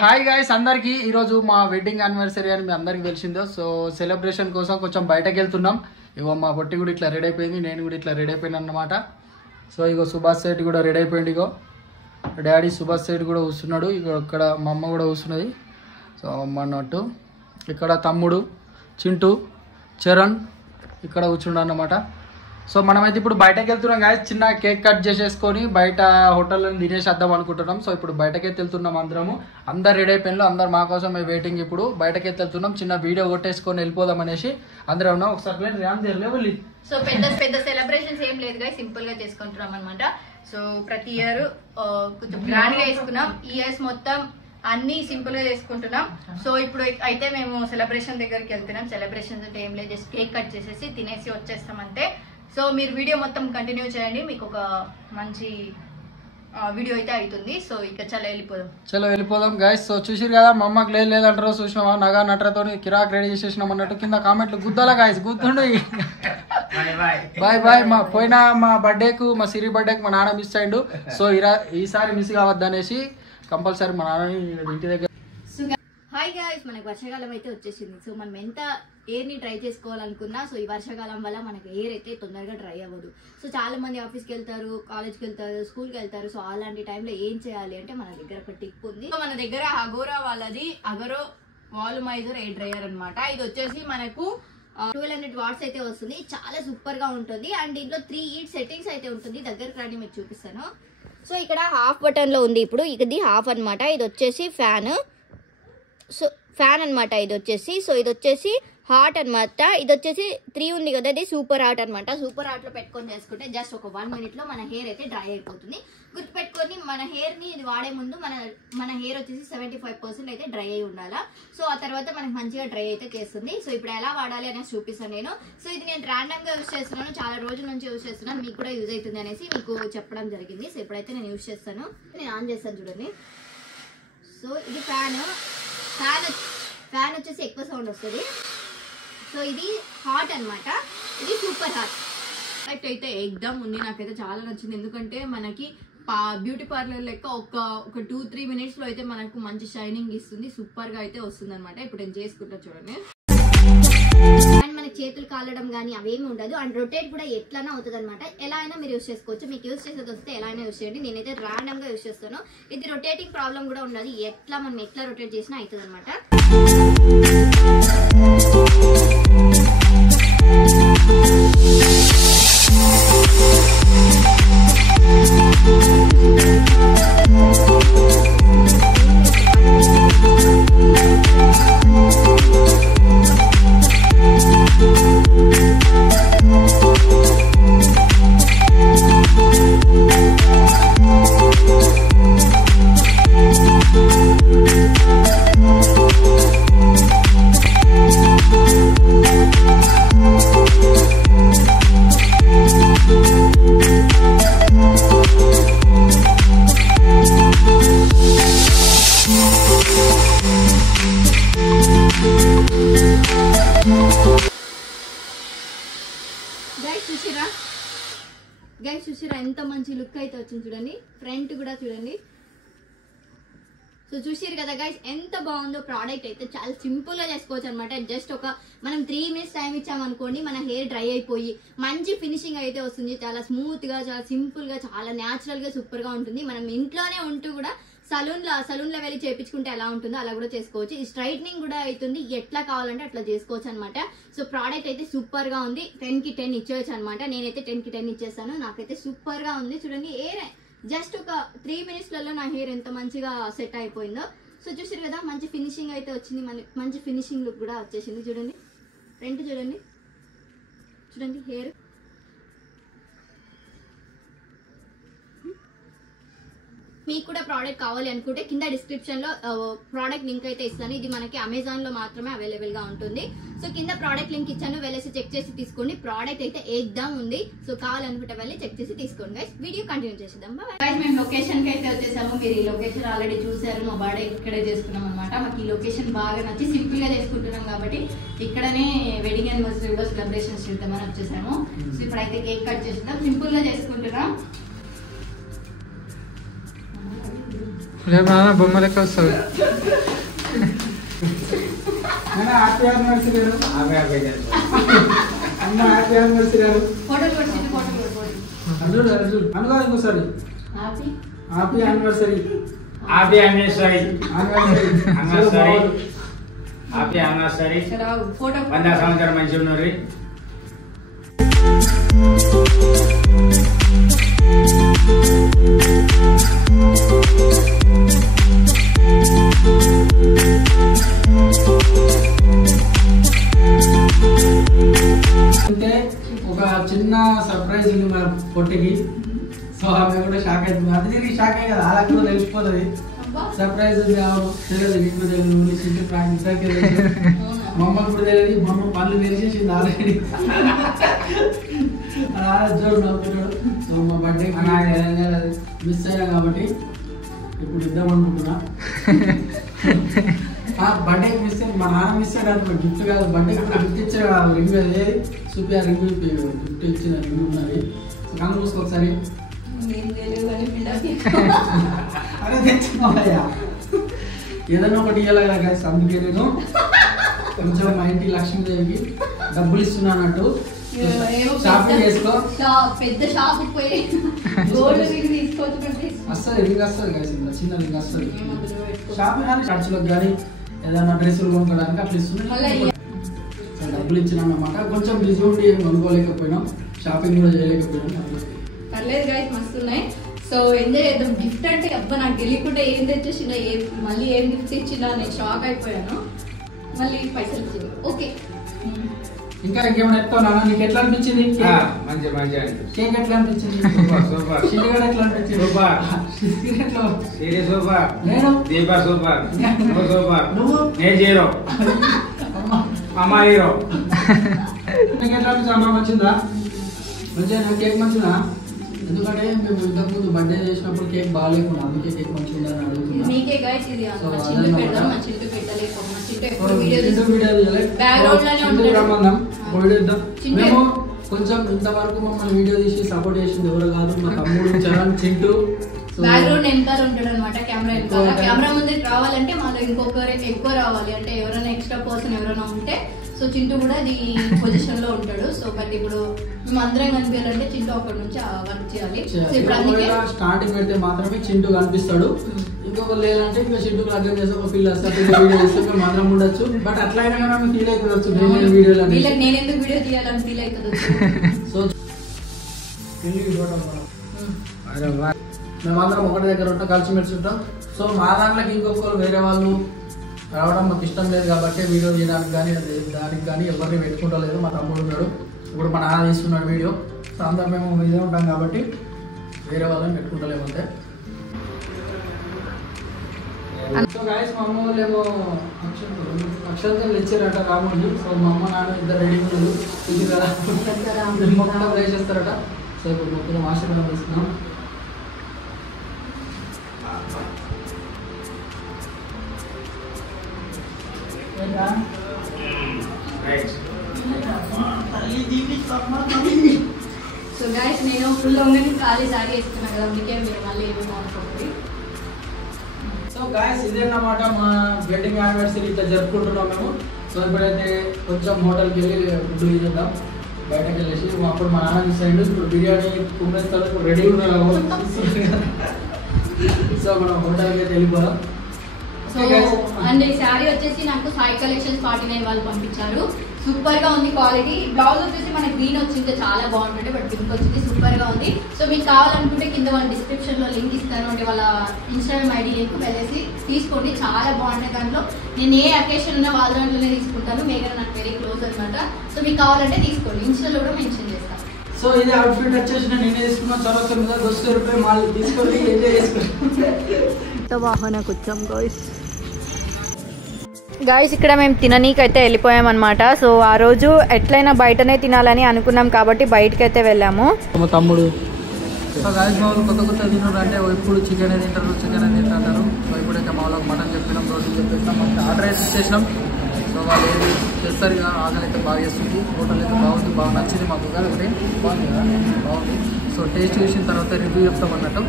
Hi guys అందరికి ఈ రోజు మా వెడ్డింగ్ యానివర్సరీ అని మీ అందరికి తెలిసిందో. సో సెలబ్రేషన్ కోసం కొంచెం బయటకు వెళ్తున్నాం. ఇగో మా పొట్టి కూడా ఇట్లా రెడీ అయిపోయింది, నేను కూడా ఇట్లా రెడీ అయిపోయినా అన్నమాట. సో ఇగో సుభాష్ సైడ్ కూడా రెడీ అయిపోయింది. ఇగో డాడీ సుభాష్ సైడ్ కూడా కూర్చున్నాడు. ఇగో ఇక్కడ మా అమ్మ కూడా కూర్చున్నది. సో అమ్మ అన్నట్టు ఇక్కడ తమ్ముడు చింటూ చరణ్ ఇక్కడ కూర్చున్నాడు అన్నమాట. సో మనమైతే ఇప్పుడు బయటకు వెళ్తున్నాం గాయస్. చిన్న కేక్ కట్ చేసేసుకొని బయట హోటల్లో తినేసేద్దాం అనుకుంటున్నాం. సో ఇప్పుడు బయటకైతే వెళ్తున్నాం అందరము. అందరు రెడీ అయిపోయినారు, అందరు మా కోసం వెయిటింగ్. ఇప్పుడు బయటకైతే వెళ్తున్నాం, చిన్న వీడియో కొట్టేసుకొని వెళ్ళిపోదాం అనేసి అందరూ ఉన్నాం. ఒకసారి సో పెద్ద సెలబ్రేషన్స్ ఏం లేదు గాయస్, సింపుల్ గా చేసుకుంటున్నాం అనమాట. సో ప్రతి ఇయర్ కొంచెం గ్రాండ్ గా వేసుకున్నాం. ఈ ఇయర్స్ మొత్తం అన్ని సింపుల్ గా చేసుకుంటున్నాం. సో ఇప్పుడు అయితే మేము సెలబ్రేషన్ దగ్గరికి వెళ్తున్నాం. సెలబ్రేషన్స్ అంటే ఏం లేదు, జస్ట్ కేక్ కట్ చేసేసి తినేసి వచ్చేస్తాం అంతే. సో మీరు వీడియో మొత్తం కంటిన్యూ చేయండి, మీకు ఒక మంచి వీడియో అయితే అవుతుంది. సో ఇక చలో వెళ్ళిపోదాం గైస్. సో చూసిరు కదా, మా అమ్మకి లేదంటారో చూసినావా, నగా నటరతో కిరాక్ రెడీ చేసేసినాం అన్నట్టు. కింద కామెంట్లు గుద్దాలా గాయస్, గుద్దుండు. Bye bye. మా బర్త్డేకు, మా సిరి బర్త్డేకి మా నాన్న మిస్ అయ్యిండు. సో ఈసారి మిస్ కావద్దు అనేసి కంపల్సరీ మా నాన్న ఇంటి దగ్గర. హాయ్ గాయ్స్, మనకు వర్షాకాలం అయితే వచ్చేసింది. సో మనం ఎంత ఎయిర్ని డ్రై చేసుకోవాలనుకున్నా, సో ఈ వర్షాకాలం వల్ల మనకు ఎయిర్ అయితే తొందరగా డ్రై అవ్వదు. సో చాలా మంది ఆఫీస్కి వెళ్తారు, కాలేజ్కి వెళ్తారు, స్కూల్కి వెళ్తారు. సో అలాంటి టైంలో ఏం చేయాలి అంటే మన దగ్గర ఒక టిప్ ఉంది. సో మన దగ్గర అగోరా వాళ్ళది అగరో వాల్యూమైజర్ ఎయిర్ డ్రైయర్ అనమాట. ఇది వచ్చేసి మనకు 1200 వాట్స్ అయితే వస్తుంది. చాలా సూపర్ గా ఉంటుంది. అండ్ దీంట్లో 3 హీట్ సెట్టింగ్స్ అయితే ఉంటుంది. దగ్గరకు రండి మీకు చూపిస్తాను. సో ఇక్కడ హాఫ్ బటన్ లో ఉంది. ఇప్పుడు ఇది హాఫ్ అనమాట. ఇది వచ్చేసి ఫ్యాన్. సో ఫ్యాన్ అనమాట ఇది వచ్చేసి. సో ఇది వచ్చేసి హాట్ అనమాట. ఇది వచ్చేసి 3 ఉంది కదా, ఇది సూపర్ హాట్ అనమాట. సూపర్ హాట్ లో పెట్టుకొని చేసుకుంటే జస్ట్ ఒక 1 minute లో మన హెయిర్ అయితే డ్రై అయిపోతుంది. గుర్తుపెట్టుకొని మన హెయిర్ ని ఇది వాడే ముందు మన హెయిర్ వచ్చేసి 75% అయితే డ్రై అయి ఉండాలా. సో ఆ తర్వాత మనకి మంచిగా డ్రై అయితే చేస్తుంది. సో ఇప్పుడు ఎలా వాడాలి అనేసి చూపిస్తాను నేను. సో ఇది నేను ర్యాండమ్ గా యూజ్ చేస్తున్నాను, చాలా రోజుల నుంచి యూజ్ చేస్తున్నాను, మీకు కూడా యూజ్ అవుతుంది అనేసి మీకు చెప్పడం జరిగింది. సో ఇప్పుడైతే నేను యూజ్ చేస్తాను, నేను ఆన్ చేస్తాను చూడండి. సో ఇది ఫ్యాన్ వచ్చేసి ఎక్కువ సౌండ్ వస్తుంది. సో ఇది హాట్ అనమాట, ఇది సూపర్ హాట్. ఎఫెక్ట్ అయితే ఎగ్దమ్ ఉంది, నాకైతే చాలా నచ్చింది. ఎందుకంటే మనకి బ్యూటీ పార్లర్ లెక్క ఒక 2-3 minutes లో అయితే మనకు మంచి షైనింగ్ ఇస్తుంది. సూపర్ గా అయితే వస్తుంది అనమాట. ఇప్పుడు నేను చేసుకుంటా చూడండి. అండ్ మనకి చేతులు కాలడం కానీ అవేమి ఉండదు. అండ్ రొటేట్ కూడా ఎట్లైనా అవుతుంది అనమాట. ఎలా అయినా మీరు యూస్ చేసుకోవచ్చు. మీకు యూస్ చేసేది వస్తే ఎలా అయినా యూస్ చేయండి. నేనైతే ర్యాండమ్ గా యూస్ చేస్తాను. ఇది రొటేటింగ్ ప్రాబ్లం కూడా ఉండదు. మనం ఎట్లా రొటేట్ చేసినా అవుతుంది అనమాట. గైస్ చూసిరా ఎంత మంచి లుక్ అయితే వచ్చింది చూడండి. ఫ్రంట్ కూడా చూడండి. సో చూసిరు కదా గైస్, ఎంత బాగుందో. ప్రోడక్ట్ అయితే చాలా సింపుల్ గా చేసుకోవచ్చు అనమాట. జస్ట్ మనం 3 minutes టైం ఇచ్చామనుకోండి, మన హెయిర్ డ్రై అయిపోయి మంచి ఫినిషింగ్ అయితే వస్తుంది. చాలా స్మూత్ గా, చాలా సింపుల్ గా, చాలా న్యాచురల్ గా సూపర్ గా ఉంటుంది. మనం ఇంట్లోనే ఉంటూ కూడా సలూన్ లో వెళ్ళి చేయించుకుంటే ఎలా ఉంటుందో అలా కూడా చేసుకోవచ్చు. ఈ స్ట్రైట్నింగ్ కూడా అవుతుంది, ఎట్లా కావాలంటే అట్లా చేసుకోవచ్చు అనమాట. సో ప్రోడక్ట్ అయితే సూపర్ గా ఉంది. 10కి 10 ఇచ్చేయచ్చు అనమాట. నేనైతే 10కి 10 ఇచ్చేస్తాను. నాకైతే సూపర్ గా ఉంది. చూడండి, జస్ట్ ఒక 3 minutes లలో నా హెయిర్ ఎంత మంచిగా సెట్ అయిపోయిందో. సో చూసారు కదా, మంచి ఫినిషింగ్ అయితే వచ్చింది. మంచి ఫినిషింగ్ లుక్ కూడా వచ్చేసింది. చూడండి ఫ్రంట్, చూడండి హెయిర్. మీకు కూడా ప్రోడక్ట్ కావాలి అనుకుంటే కింద డిస్క్రిప్షన్ లో ప్రోడక్ట్ లింక్ అయితే ఇస్తాను. ఇది మనకి అమెజాన్ లో మాత్రమే అవైలబుల్ గా ఉంటుంది. సో కింద ప్రోడక్ట్ లింక్ ఇచ్చాను, వెళ్ళేసి చెక్ చేసి తీసుకోండి. ప్రోడక్ట్ అయితే ఎగ్దమ్ ఉంది. సో కావాలనుకుంటే వెళ్ళి చెక్ చేసి తీసుకోండి గైస్. వీడియో కంటిన్యూ చేసేద్దాం. మేము లొకేషన్ కి అయితే వచ్చేసాము. మీరు ఈ లొకేషన్ ఆల్రెడీ చూసారు. మా బర్త్డే ఇక్కడే చేసుకున్నాం అనమాట. మాకు ఈ లొకేషన్ బాగా నచ్చి సింపుల్ గా చేసుకుంటున్నాం కాబట్టి ఇక్కడనే వెడ్డింగ్ యానివర్సరీ కూడా సెలబ్రేషన్స్ చేద్దామని వచ్చేసాము. సో ఇప్పుడైతే కేక్ కట్ చేస్తున్నాం, సింపుల్ గా చేసుకుంటున్నాం. రేపు బొమ్మ లెక్క వస్తుంది. హ్యాపీ యానివర్సరీ అన్న, హ్యాపీ యానివర్సరీ అనుకో ఇంకోసారి. Happy anniversary, happy anniversary, anniversary, happy anniversary. 100 సంవత్సరం మంచి ఉన్నారు. అంటే ఒక చిన్న సర్ప్రైజ్ ఉంది మన పొట్టికి. సో ఆమె కూడా షాక్ అవుతుంది. అది నేను షాక్ అయ్యి కదా, అలా కూడా తెలిసిపోతుంది. సర్ప్రైజ్ ఉంది, తెలియదు నీకు తెలియదు, చింటూ ప్రాంక్ ఇద్దరికి తెలియదు, మా అమ్మకి కూడా తెలియదు. మా అమ్మ పనులు తెలిసేసింది ఆల్రెడీ. జోడు నవ్వుతున్నాడు. సో మా బర్త్డే మిస్ అయ్యా కాబట్టి ఇప్పుడు ఇద్దాం అనుకుంటున్నా. బర్త్డేకి మిస్ అయ్యి మా నాన్న మిస్ అయ్యాడు. గిఫ్ట్ కాదు, బర్త్డేకి కూడా గిఫ్ట్ ఇచ్చారు కాదు. రింగ్ అది చూపి, ఆ రింగ్ గిఫ్ట్ ఇచ్చిన రింగ్ ఉన్నది. కళ్ళు మూసుకో ఒకసారి. అరే తెచ్చుకోవాలయ్యా, ఏదైనా ఒకటి ఇవ్వాలి కదా guys. అందుకే నేను కొంచెం మా ఇంటి లక్ష్మీదేవికి డబ్బులు ఇస్తున్నా అన్నట్టు. షాపింగ్ చేసుకో, పెద్ద షాప్ పోయి గోల్డ్ రింగ్ తీసుకోవచ్చు. వస్తుంది రింగ్ వస్తుంది guys, ఇంత చిన్న రింగ్ వస్తుంది. షాపింగ్ కానీ ఖర్చులకు కానీ ఏదైనా డ్రెస్సులు కొనుక్కోవడానికి అట్లా ఇస్తున్నాం. డబ్బులు ఇచ్చినాం అన్నమాట. కొంచెం బిజీ ఉండి ఏం కొనుక్కోలేకపోయినాం, షాపింగ్ కూడా చేయలేకపోయినాం. పర్లేదు గైస్, మస్తున్నాయి. సో ఎంజాయ్ చేద్దాం. గిఫ్ట్ అంటే అబ్బా నాకు తెలియకుండా ఏం తెచ్చేసినా, మళ్ళీ ఏం గిఫ్ట్ ఇచ్చినా నేను షాక్ అయిపోయాను. మళ్ళీ పైసలు ఇచ్చింది. ఓకే, ఇంకా ఇంకేమైనా చెప్తావు నాన్న? నీకు ఎట్లా అనిపించింది మంచి మంచి కేక్? ఎట్లా అనిపించింది? సూపర్. షిరిగడ ఎట్లా అనిపించింది? సూపర్. ఎట్లా? సిరి సూపర్. నేను దీపా సూపర్. నువ్వు సూపర్. నువ్వు? నేను జీరో. అమ్మ హీరో. నీకు ఎట్లా అనిపించింది? అమ్మ మంచిదా? మంచిగా కేక్ మంచిదా? ఎందుకంటే మేము ఇంతకుముందు బర్త్డే చేసినప్పుడు కేక్ బాగాలేకుండా, అందుకే కేక్ మంచిగా ఉందని అడుగుతున్నాం. మీకే గైస్ ఇది మా చింటూ పెడదాం. మా చింటూ పెట్టలేక మా చింటూ ఎప్పుడు వీడియో మేము కొంచెం ఇంతవరకు మమ్మల్ని వీడియో తీసి సపోర్ట్ చేసింది ఎవరు కాదు, మా తమ్ముడు చరణ్ చింటూ. బ్యాక్గ్రౌండ్ వెనకాల ఉంటాడు అనమాట, కెమెరా వెనకాల. కెమెరా ముందు రావాలంటే మాలో ఇంకొకరు ఎక్కువ రావాలి, అంటే ఎవరైనా ఎక్స్ట్రా పర్సన్ ఎవరైనా ఉంటే. సో చింటూ కూడా అది పొజిషన్ లో ఉంటాడు. సో బట్ ఇప్పుడు మేము అందరం కనిపించాలంటే చింటూ అక్కడి నుంచి వర్క్ చేయాలి. సో ఇప్పుడు అందుకే స్టార్టింగ్ పెడితే మాత్రమే చింటూ కనిపిస్తాడు. ఇంకొకరు లేదంటే ఇంకా చింటూ అర్థం చేస్తే ఒక పిల్ల వీడియో చేస్తే మాత్రం ఉండొచ్చు. బట్ అట్లా అయినా కానీ ఫీల్ అవుతుంది వీడియోలో. వీళ్ళకి నేను ఎందుకు వీడియో తీయాలని ఫీల్ అవుతుంది. సో మేమందరం ఒకటి దగ్గర ఉంటాం, కలిసిమెలిసి ఉంటాం. సో మా దాంట్లోకి ఇంకొకరు వేరే వాళ్ళు రావడం మాకు ఇష్టం లేదు కాబట్టి వీడియో తీయడానికి కానీ దానికి కానీ ఎవరిని పెట్టుకుంటలేదు. మా తమ్ముడు ఉన్నాడు, ఇప్పుడు మా నాన్న తీస్తున్నాడు వీడియో. సో అందరం మేము ఇదే ఉంటాం కాబట్టి వేరే వాళ్ళని పెట్టుకుంటలేము అంతే. సో గాయస్ మా అమ్మ వాళ్ళు ఏమో అక్షంతలు ఇచ్చారట రాముడిని. సో మా అమ్మ నాన్న ఇద్దరు రెడీ ఉన్నారు, ఇది కదా మొత్తం వేసేస్తారట. సో ఇప్పుడు మొత్తం ఆశీర్వాదం చేస్తున్నాం. సో గైస్ నేను ఫుల్ లొంగని ఖాళీ సారీ వేసుకున్నాను కదా, అందుకే మీరు మళ్ళీ ఏమేమో అనుకోండి. సో గాయస్ ఇదేనమాట మా వెడ్డింగ్ యానివర్సరీ ఇట్లా జరుపుకుంటున్నాం మేము. సో ఇప్పుడైతే కొంచెం హోటల్కి వెళ్ళి ఫుడ్ చేద్దాం బయటకు వెళ్ళేసి. అప్పుడు మా నాన్న తీసాడు, ఇప్పుడు బిర్యానీ కుమ్మేస్తాడు, ఇప్పుడు రెడీ ఉన్నాడు. సో మనం హోటల్కి అయితే వెళ్ళిపోదాం. సో అండ్ ఈ శారీ వచ్చేసి నాకు సాయి కలెక్షన్స్ 49 వాళ్ళు పంపించారు. సూపర్ గా ఉంది క్వాలిటీ. బ్లౌజ్ వచ్చేసి మనకి గ్రీన్ వచ్చింది, చాలా బాగుంటుంది. బట్ పింక్ వచ్చింది, సూపర్ గా ఉంది. సో మీకు కావాలనుకుంటే కింద వాళ్ళ డిస్క్రిప్షన్ లో లింక్ ఇస్తాను, అంటే వాళ్ళ ఇన్స్టాగ్రామ్ ఐడి లింక్ వెళ్ళేసి తీసుకోండి, చాలా బాగుంటాయి. దాంట్లో నేను ఏ అకేషన్ ఉన్నా వాళ్ళ దాంట్లోనే తీసుకుంటాను. మేఘన నాకు వెరీ క్లోజ్ అనమాట. సో మీకు కావాలంటే తీసుకోండి, ఇన్స్టాలో కూడా మెన్షన్ చేస్తాను. సో ఇది అవుట్ఫిట్ వచ్చేసి నేనే తీసుకున్నాను. చాలా తొమ్మిది ₹2 మాల్ తీసుకొని ఎంజాయ్ చేసుకుంటాం. వాహనకు వచ్చాం గాయస్. ఇక్కడ మేము తిననీకైతే వెళ్ళిపోయామన్నమాట. సో ఆ రోజు ఎట్లయినా బయటనే తినాలని అనుకున్నాం కాబట్టి బయటకి అయితే వెళ్ళాము. మా తమ్ముడు సో గాయస్ మా వాళ్ళు కొత్త తిన్నారు అంటే ఎప్పుడు చికెన్ తింటారు, చికెన్ తింటారు. సో ఇప్పుడైతే మా వాళ్ళకి మటన్ చెప్పినాం, రోటీ చెప్పేసాం, మనకి ఆర్డర్ అయితే ఇచ్చేసినాం. సో వాళ్ళు ఏది చేస్తారు ఇక ఆకలి అయితే బాగా చేస్తుంది. హోటల్ అయితే బాగుంది, బాగా నచ్చింది మాకు. ఒకటి బాగుంది కదా, బాగుంది. సో టేస్ట్ చూసిన తర్వాత రివ్యూ చెప్తాం అన్నట్టు.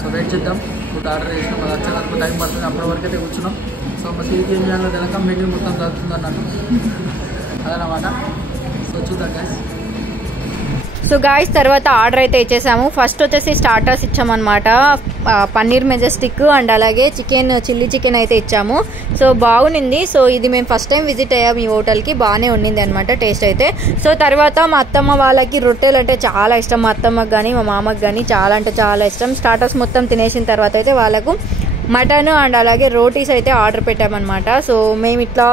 సో వెయిట్ చేద్దాం. ఫుడ్ ఆర్డర్ చేసినాం, అది వచ్చే వరకు టైం పడుతుంది. అప్పటి వరకు అయితే కూర్చున్నాం. సో మా సీకి ఏం చేయాలో తెలక మెన్యూ మొత్తం జరుగుతుంది అన్నట్టు అదనమాట. సో చూద్దాం గైస్. సో గాయ్స్ తర్వాత ఆర్డర్ అయితే ఇచ్చేసాము. ఫస్ట్ వచ్చేసి స్టార్టర్స్ ఇచ్చామన్నమాట. పన్నీర్ మెజెస్టిక్ అండ్ అలాగే చిల్లీ చికెన్ అయితే ఇచ్చాము. సో బాగుంది. సో ఇది మేము ఫస్ట్ టైం విజిట్ అయ్యాము ఈ హోటల్కి. బాగానే ఉండింది అనమాట టేస్ట్ అయితే. సో తర్వాత మా అత్తమ్మ వాళ్ళకి రొట్టెలు అంటే చాలా ఇష్టం. మా అత్తమ్మకి కానీ మా మామకి కానీ చాలా అంటే చాలా ఇష్టం. స్టార్టర్స్ మొత్తం తినేసిన తర్వాత అయితే వాళ్ళకు మటన్ అండ్ అలాగే రోటీస్ అయితే ఆర్డర్ పెట్టామన్నమాట. సో మేము ఇట్లా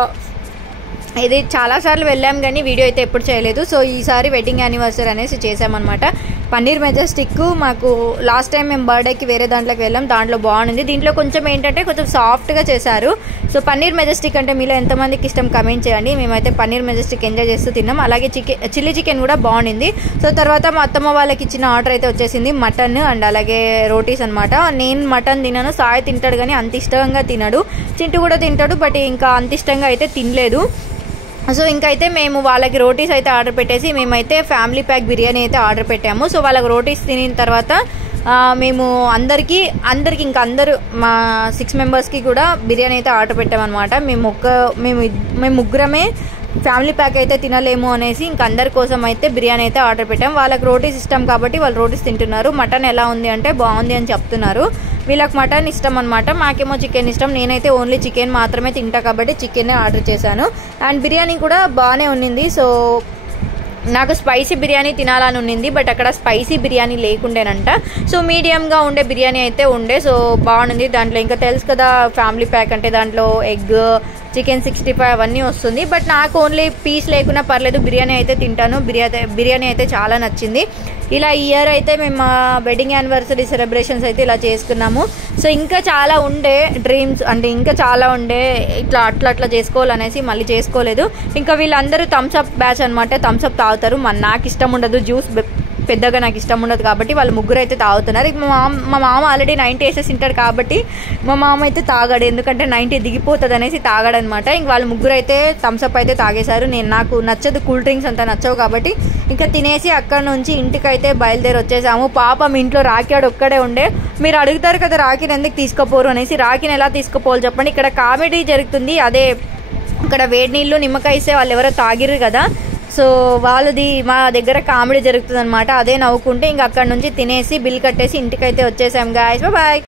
ఇది చాలాసార్లు వెళ్ళాం కానీ వీడియో అయితే ఎప్పుడు చేయలేదు. సో ఈసారి వెడ్డింగ్ యానివర్సరీ అనేసి చేసామన్నమాట. పన్నీర్ మెజెస్టిక్ మాకు లాస్ట్ టైం మేము బర్త్డేకి వేరే దాంట్లోకి వెళ్ళాం, దాంట్లో బాగుంది. దీంట్లో కొంచెం ఏంటంటే కొంచెం సాఫ్ట్గా చేశారు. సో పన్నీర్ మెజెస్టిక్ అంటే మీలో ఎంతమందికి ఇష్టం కమెంట్ చేయండి. మేమైతే పన్నీర్ మెజెస్టిక్ ఎంజాయ్ చేస్తూ తిన్నాం. అలాగే చిల్లీ చికెన్ కూడా బాగుంది. సో తర్వాత మా అత్తమ్మ వాళ్ళకి ఇచ్చిన ఆర్డర్ అయితే వచ్చేసింది మటన్ అండ్ అలాగే రోటీస్ అనమాట. నేను మటన్ తిన్నాను, సాయి తింటాడు కానీ అంత ఇష్టంగా తినడు. చింటూ కూడా తింటాడు బట్ ఇంకా అంత ఇష్టంగా అయితే తినలేదు. సో ఇంకైతే మేము వాళ్ళకి రోటీస్ అయితే ఆర్డర్ పెట్టేసి మేమైతే ఫ్యామిలీ ప్యాక్ బిర్యానీ అయితే ఆర్డర్ పెట్టాము. సో వాళ్ళకి రోటీస్ తినిన తర్వాత మేము అందరికీ ఇంకా అందరూ మా 6 మెంబర్స్కి కూడా బిర్యానీ అయితే ఆర్డర్ పెట్టామన్నమాట. మేము ముగ్గురమే ఫ్యామిలీ ప్యాక్ అయితే తినలేము అనేసి ఇంక అందరి కోసం అయితే బిర్యానీ అయితే ఆర్డర్ పెట్టాం. వాళ్ళకి రోటీస్ ఇష్టం కాబట్టి వాళ్ళు రోటీస్ తింటున్నారు. మటన్ ఎలా ఉంది అంటే బాగుంది అని చెప్తున్నారు. వీళ్ళకి మటన్ ఇష్టం అనమాట, మాకేమో చికెన్ ఇష్టం. నేనైతే ఓన్లీ చికెన్ మాత్రమే తింటా కాబట్టి చికెనే ఆర్డర్ చేశాను. అండ్ బిర్యానీ కూడా బాగానే ఉన్నింది. సో నాకు స్పైసీ బిర్యానీ తినాలని ఉన్నింది బట్ అక్కడ స్పైసీ బిర్యానీ లేకుండేనంట. సో మీడియంగా ఉండే బిర్యానీ అయితే ఉండే. సో బాగుంది. దాంట్లో ఇంకా తెలుసు కదా ఫ్యామిలీ ప్యాక్ అంటే దాంట్లో ఎగ్, చికెన్ 65 అవన్నీ వస్తుంది. బట్ నాకు ఓన్లీ పీస్ లేకున్నా పర్లేదు, బిర్యానీ అయితే తింటాను. బిర్యానీ అయితే చాలా నచ్చింది. ఇలా ఈ ఇయర్ అయితే మేము మా వెడ్డింగ్ యానివర్సరీ సెలబ్రేషన్స్ అయితే ఇలా చేసుకున్నాము. సో ఇంకా చాలా ఉండే డ్రీమ్స్ అంటే ఇంకా చాలా ఉండే ఇట్లా అట్లా చేసుకోవాలనేసి మళ్ళీ చేసుకోలేదు. ఇంకా వీళ్ళందరూ థమ్స్అప్ బ్యాచ్ అనమాట. థమ్స్అప్ తాగుతారు. నాకు ఇష్టం ఉండదు, జ్యూస్ పెద్దగా నాకు ఇష్టం ఉండదు కాబట్టి వాళ్ళు ముగ్గురు అయితే తాగుతున్నారు. మా మామ ఆల్రెడీ 90 వేసేసి తింటాడు కాబట్టి మా మామ అయితే తాగాడు, ఎందుకంటే 90 దిగిపోతుంది అనేసి తాగాడనమాట. ఇంక వాళ్ళు ముగ్గురు అయితే థమ్స్అప్ అయితే తాగేశారు. నాకు నచ్చదు, కూల్ డ్రింక్స్ అంతా నచ్చవు కాబట్టి ఇంకా తినేసి అక్కడ నుంచి ఇంటికి అయితే బయలుదేరి వచ్చేసాము. పాపం ఇంట్లో రాకియాడు ఒక్కడే ఉండే. మీరు అడుగుతారు కదా రాకిని ఎందుకు తీసుకుపోరు అనేసి. రాకిని ఎలా తీసుకుపోవాలి చెప్పండి. ఇక్కడ కామెడీ జరుగుతుంది. అదే ఇక్కడ వేడి నీళ్ళు నిమ్మకాయ ఇస్తే వాళ్ళు ఎవరో తాగిర్రు కదా, సో వాళ్ళది మా దగ్గర కామెడీ జరుగుతుంది అనమాట. అదే నవ్వుకుంటే ఇంక అక్కడ నుంచి తినేసి బిల్ కట్టేసి ఇంటికైతే వచ్చేసాం గాయ్స్. బాయ్.